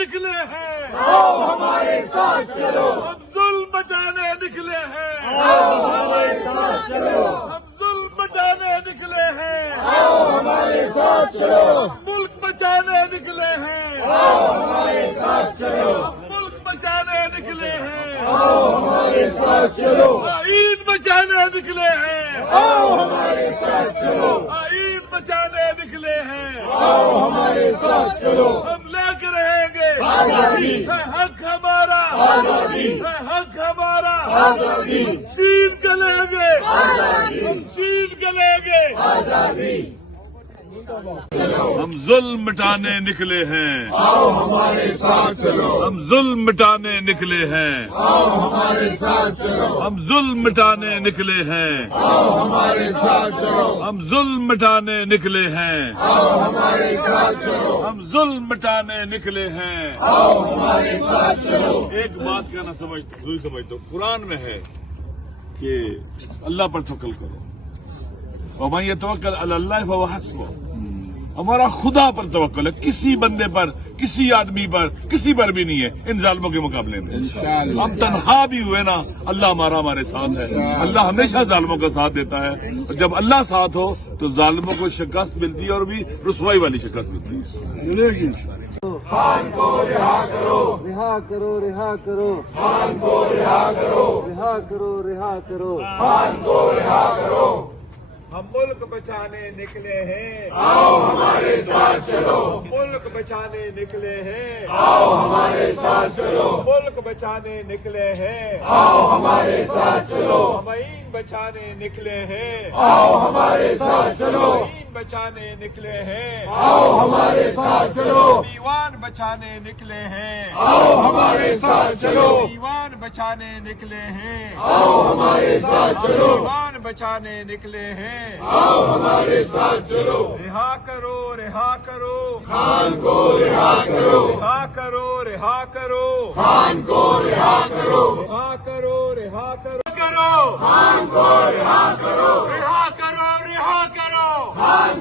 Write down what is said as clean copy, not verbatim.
نکلے ہیں، آؤ ہمارے ساتھ چلو، ہم ظلم مٹانے نکلے ہیں، آؤ ہمارے ساتھ چلو، ہم ظلم مٹانے نکلے ہیں، آؤ ہمارے ساتھ چلو، ملک بچانے نکلے ہیں، آؤ ہمارے ساتھ چلو، ملک بچانے نکلے ہیں، آؤ ہمارے ساتھ چلو، آئین بچانے نکلے ہیں، آؤ ہمارے ساتھ چلو، آئین بچانے نکلے ہیں، آؤ ہمارے ساتھ چلو، ہم لے کے رہیں گے آزادی، ہے حق ہمارا، آزادی، ہے حق ہمارا، آزادی، ہم چین کے لیں گے، آزادی، ہم چین کے لیں گے، آزادی، ہم ظلم مٹانے نکلے ہیں، آؤ ہمارے ساتھ چلو، ہم ظلم مٹانے نکلے ہیں، آؤ ہمارے ساتھ چلو، ہم ظلم مٹانے نکلے ہیں، آؤ ہمارے ساتھ چلو، ہم ظلم مٹانے نکلے ہیں، آؤ ہمارے ساتھ چلو، ہم ظلم مٹانے نکلے ہیں۔ آؤ ہمارے ساتھ چلو، ایک بات کا نہ سمجھ دو، قرآن میں ہے کہ اللہ پر توکل کرو، ومن یتوکل علی اللہ فہو حسبہ، ہمارا خدا پر توکل ہے، کسی بندے پر، کسی آدمی پر، کسی پر بھی نہیں ہے ان ظالموں کے مقابلے میں۔ انشاءاللہ، ہم تنہا بھی ہوئے نا، اللہ ہمارے ساتھ ہے، اللہ ہمیشہ ظالموں کا ساتھ دیتا ہے، اور جب اللہ ساتھ ہو تو ظالموں کو شکست ملتی ہے اور بھی رسوائی والی شکست ملتی ہے۔ خان کو رہا کرو، رہا کرو، رہا کرو، خان کو رہا کرو، رہا کرو، رہا کرو، خان کو رہا کرو، ہم ملک بچانے نکلے ہیں، آؤ ہمارے ساتھ چلو، ملک بچانے نکلے ہیں، آؤ ہمارے ساتھ چلو، ملک بچانے نکلے ہیں، آؤ ہمارے ساتھ چلو، ہم آئین بچانے نکلے ہیں، آؤ ہمارے ساتھ چلو، آئین بچانے نکلے ہیں، آؤ ہمارے ساتھ چلو، دیوان بچانے نکلے ہیں، آؤ ہمارے ساتھ چلو، دیوان بچانے نکلے ہیں، آؤ ہمارے ساتھ چلو، دیوان بچانے نکلے ہیں، آؤ ہمارے ساتھ چلو، رہا کرو، رہا کرو، خان کو رہا کرو، رہا کرو، رہا کرو، خان کو رہا کرو، رہا کرو، رہا کرو، خان کو رہا کرو، رہا کرو، رہا کرو، خان